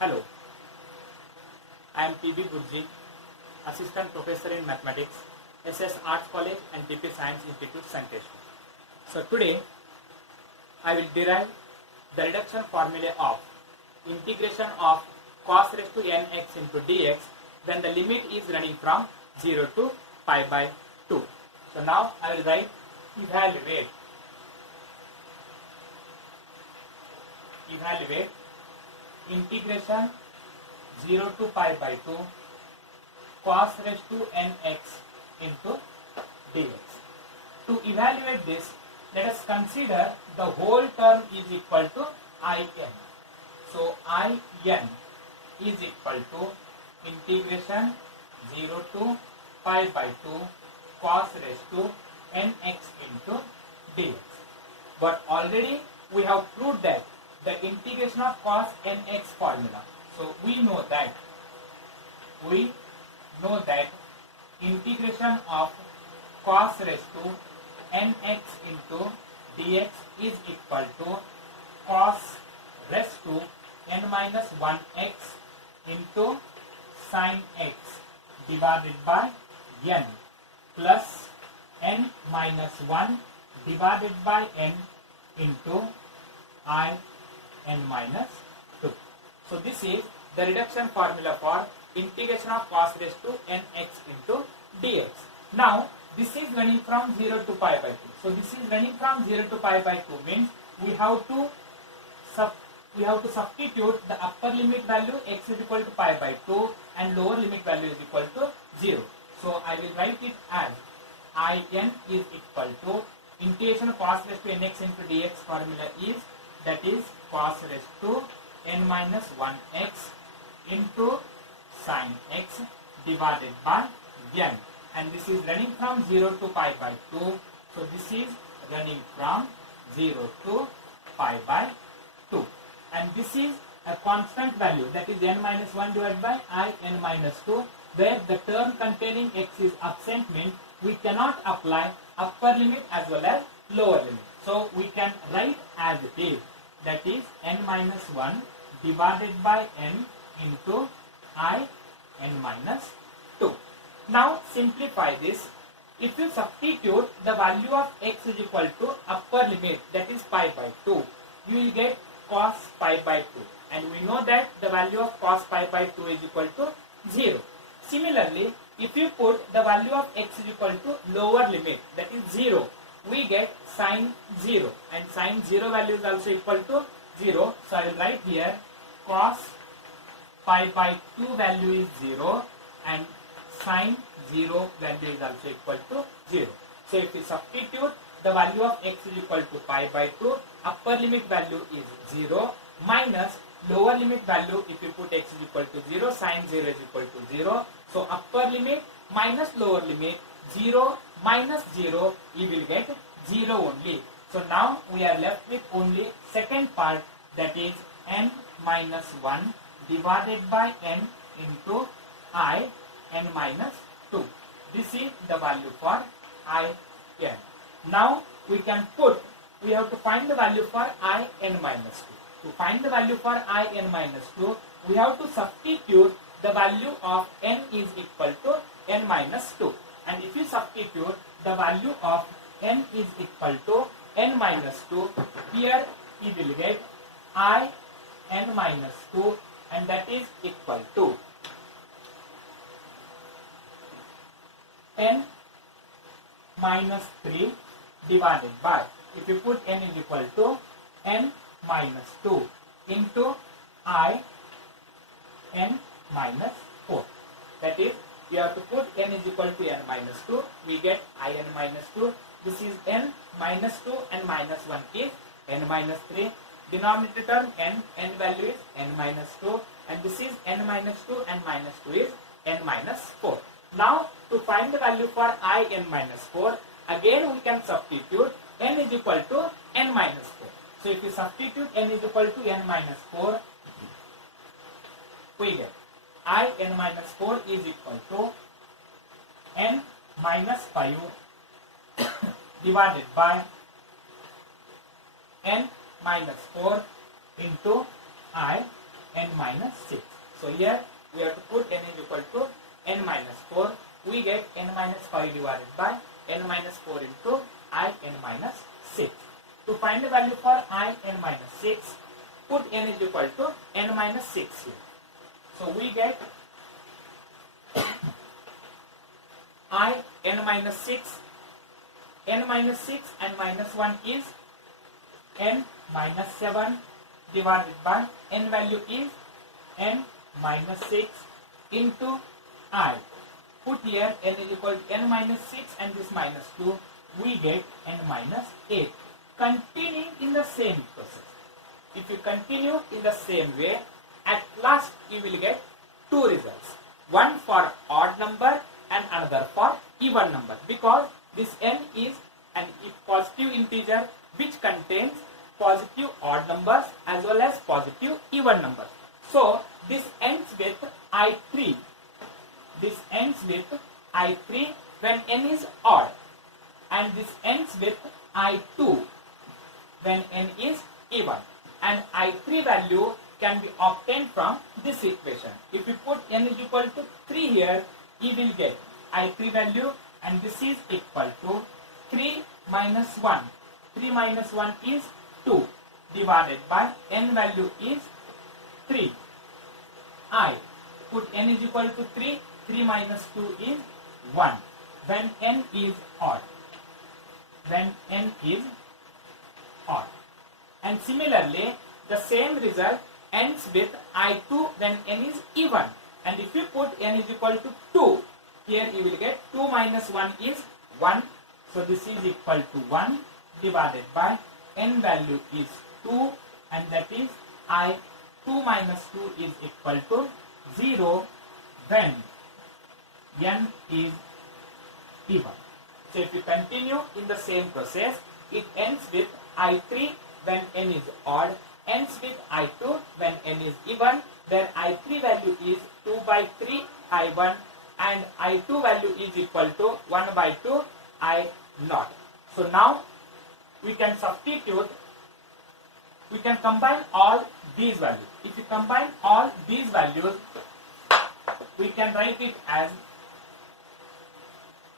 Hello, I am P.B. Gurji, Assistant Professor in Mathematics, SS Arts College and TP Science Institute, Sankeshwar. So today, I will derive the reduction formula of integration of cos raised to nx into dx when the limit is running from 0 to pi by 2. So now I will write evaluate integration 0 to pi by 2 cos raised to nx into dx. To evaluate this, let us consider the whole term is equal to in. So in is equal to integration 0 to pi by 2 cos raised to nx into dx. But already we have proved that the integration of cos nx formula. So we know that integration of cos raised to nx into dx is equal to cos raised to n minus 1x into sin x divided by n plus n minus 1 divided by n into I n minus 2. So this is the reduction formula for integration of cos raised to nx into dx. Now this is running from 0 to pi by 2. So this is running from 0 to pi by 2 means we have to substitute the upper limit value x is equal to pi by 2 and lower limit value is equal to 0. So I will write it as in is equal to integration of cos raised to nx into dx formula is, that is cos raised to n minus 1x into sin x divided by n, and this is running from 0 to pi by 2. So this is running from 0 to pi by 2, and this is a constant value, that is n minus 1 divided by I n minus 2, where the term containing x is absent means we cannot apply upper limit as well as lower limit. So we can write as it is, that is n minus 1 divided by n into I n minus 2. Now simplify this. If you substitute the value of x is equal to upper limit, that is pi by 2, you will get cos pi by 2, and we know that the value of cos pi by 2 is equal to 0. Similarly, if you put the value of x is equal to lower limit, that is 0, we get sin 0, and sin 0 value is also equal to 0. So I will write here cos pi by 2 value is 0 and sin 0 value is also equal to 0. So if we substitute the value of x is equal to pi by 2, upper limit value is 0 minus lower limit value, if you put x is equal to 0, sin 0 is equal to 0. So upper limit minus lower limit, 0 minus 0, you will get 0 only. So now we are left with only second part, that is n minus 1 divided by n into I n minus 2. This is the value for I n. Now we have to find the value for I n minus 2. To find the value for I n minus 2, we have to substitute the value of n is equal to n minus 2. And if you substitute the value of n is equal to n minus 2, here you will get I n minus 2, and that is equal to n minus 3 divided by, if you put n is equal to n minus 2 into I n minus 4. That is, we have to put n is equal to n minus 2, we get I n minus 2. This is n minus 2 and minus 1 is n minus 3. Denominator term n value is n minus 2, and this is n minus 2 and minus 2 is n minus 4. Now to find the value for I n minus 4, again we can substitute n is equal to n minus 4. So if you substitute n is equal to n minus 4, we get I n minus 4 is equal to n minus 5 divided by n minus 4 into I n minus 6. So here we have to put n is equal to n minus 4. We get n minus 5 divided by n minus 4 into I n minus 6. To find the value for I n minus 6, put n is equal to n minus 6 here. So we get I n minus 6. N minus 6 and minus 1 is n minus 7 divided by n value is n minus 6 into I. Put here n is equal to n minus 6 and this minus 2. We get n minus 8. Continuing in the same process. If you continue in the same way, at last you will get two results. One for odd number and another for even number, because this n is an positive integer which contains positive odd numbers as well as positive even numbers. So this ends with I3. This ends with I3 when n is odd, and this ends with I2 when n is even, and I3 value can be obtained from this equation. If you put n is equal to 3 here, you will get I3 value, and this is equal to 3 minus 1. 3 minus 1 is 2 divided by n value is 3. I put n is equal to 3. 3 minus 2 is 1 when n is odd. When n is odd. And similarly, the same result ends with I2 when n is even. And if you put n is equal to 2, here you will get 2 minus 1 is 1. So this is equal to 1 divided by n value is 2, and that is I2 minus 2 is equal to 0 when n is even. So if you continue in the same process, it ends with I3 when n is odd, ends with I2 when n is even, where I3 value is 2 by 3 I1 and I2 value is equal to 1 by 2 I naught. So now we can substitute, we can combine all these values. If you combine all these values, we can write it as,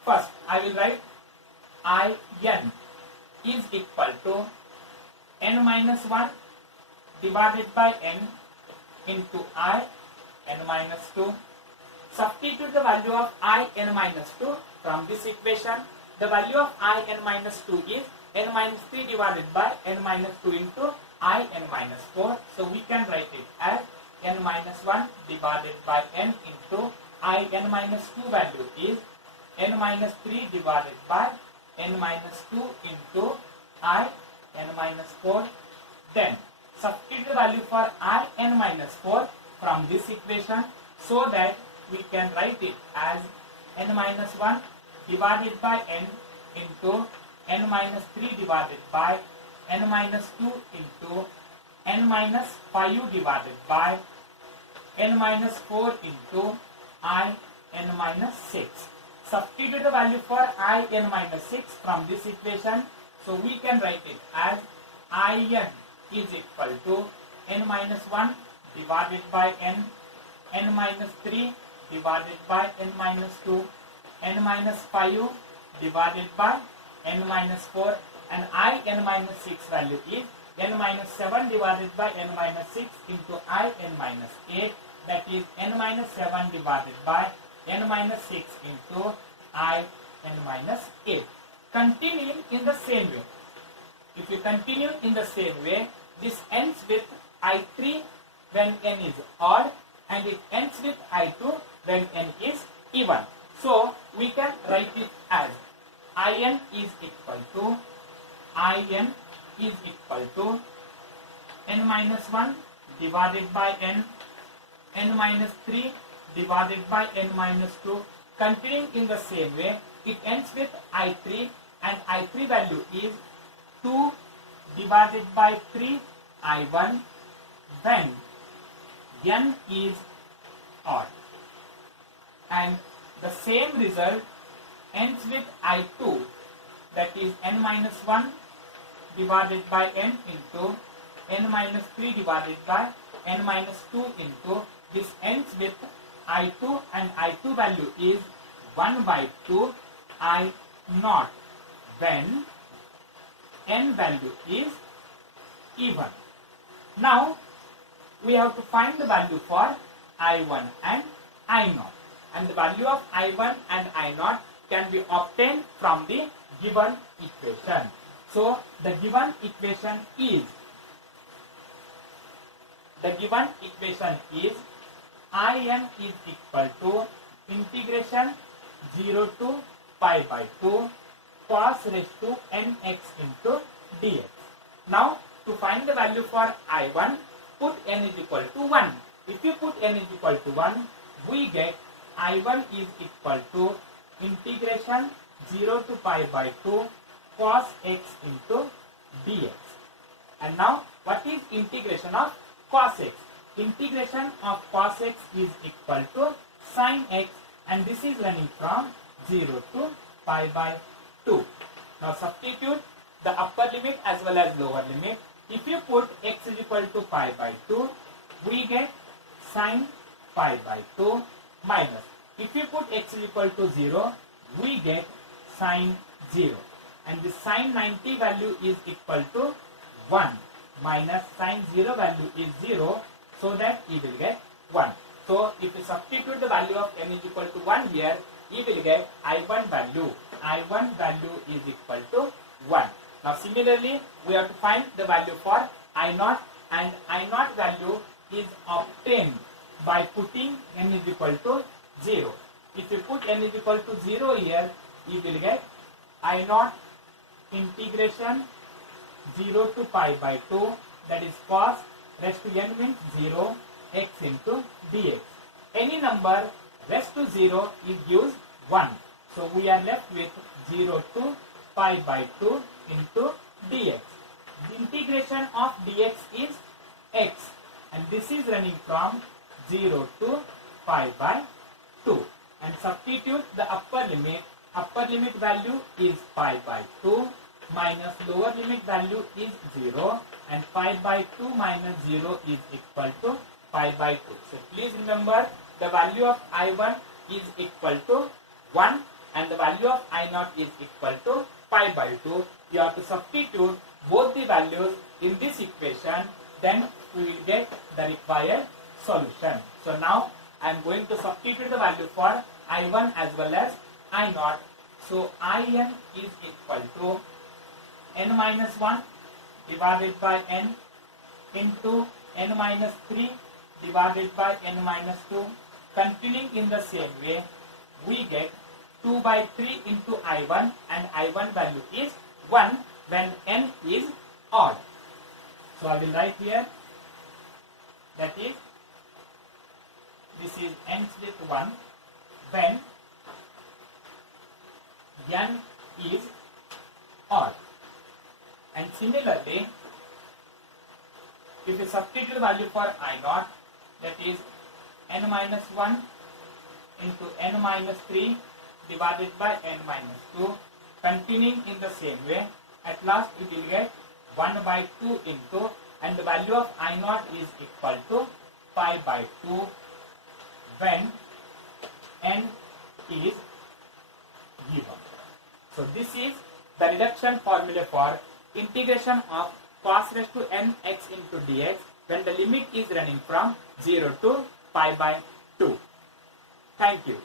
first I will write In is equal to n minus 1 divided by n into I n minus 2. Substitute the value of I n minus 2 from this equation. The value of I n minus 2 is n minus 3 divided by n minus 2 into I n minus 4. So we can write it as n minus 1 divided by n into I n minus 2 value is n minus 3 divided by n minus 2 into I n minus 4. Then substitute the value for I n minus 4 from this equation, so that we can write it as n minus 1 divided by n into n minus 3 divided by n minus 2 into n minus 5 divided by n minus 4 into I n minus 6. Substitute the value for I n minus 6 from this equation, so we can write it as I n is equal to n minus 1 divided by n, n minus 3 divided by n minus 2, n minus 5 divided by n minus 4, and I n minus 6 value is n minus 7 divided by n minus 6 into I n minus 8, that is n minus 7 divided by n minus 6 into I n minus 8. Continuing in the same way. If you continue in the same way, this ends with I3 when n is odd, and it ends with I2 when n is even. So we can write it as In is equal to n minus 1 divided by n, n minus 3 divided by n minus 2. Continuing in the same way, it ends with I3, and I3 value is 2 divided by 3 I1 when n is odd. And the same result ends with I2, that is n minus 1 divided by n into n minus 3 divided by n minus 2 into, this ends with I2 and I2 value is 1 by 2 I naught when n value is even. Now we have to find the value for I1 and I0, and the value of I1 and I0 can be obtained from the given equation. So the given equation is In is equal to integration 0 to pi by 2 cos raised to nx into dx. Now to find the value for I1, put n is equal to 1. If you put n is equal to 1, we get I1 is equal to integration 0 to pi by 2 cos x into dx. And now what is integration of cos x? Integration of cos x is equal to sin x, and this is running from 0 to pi by 2. Now substitute the upper limit as well as lower limit. If you put x is equal to pi by 2, we get sin pi by 2 minus. If you put x is equal to 0, we get sin 0. And the sin 90 value is equal to 1 minus sin 0 value is 0, so that you will get 1. So if you substitute the value of n is equal to 1 here, you will get I1 value. I1 value is equal to 1. Now similarly, we have to find the value for I0, and I0 value is obtained by putting n is equal to 0. If you put n is equal to 0 here, you will get I0 integration 0 to pi by 2, that is cos raised to n means 0 x into dx. Any number raised to 0 it gives 1. So we are left with 0 to pi by 2 into dx. The integration of dx is x, and this is running from 0 to pi by 2. And substitute the upper limit. Upper limit value is pi by 2 minus lower limit value is 0, and pi by 2 minus 0 is equal to pi by 2. So please remember, the value of I1 is equal to 1 and the value of I0 is equal to pi by 2. You have to substitute both the values in this equation, then we will get the required solution. So now I am going to substitute the value for I1 as well as I0. So In is equal to n minus 1 divided by n into n minus 3 divided by n minus 2. Continuing in the same way, we get 2 by 3 into I1, and I1 value is 1 when n is odd. So I will write here, that is, this is ends with 1 when n is odd. And similarly, if you substitute the value for I0, that is n minus 1 into n minus 3 divided by n minus 2, continuing in the same way, at last it will get 1 by 2 into, and the value of I0 is equal to pi by 2 when n is given. So this is the reduction formula for integration of cos raised to n x into dx when the limit is running from 0 to pi by 2. Thank you.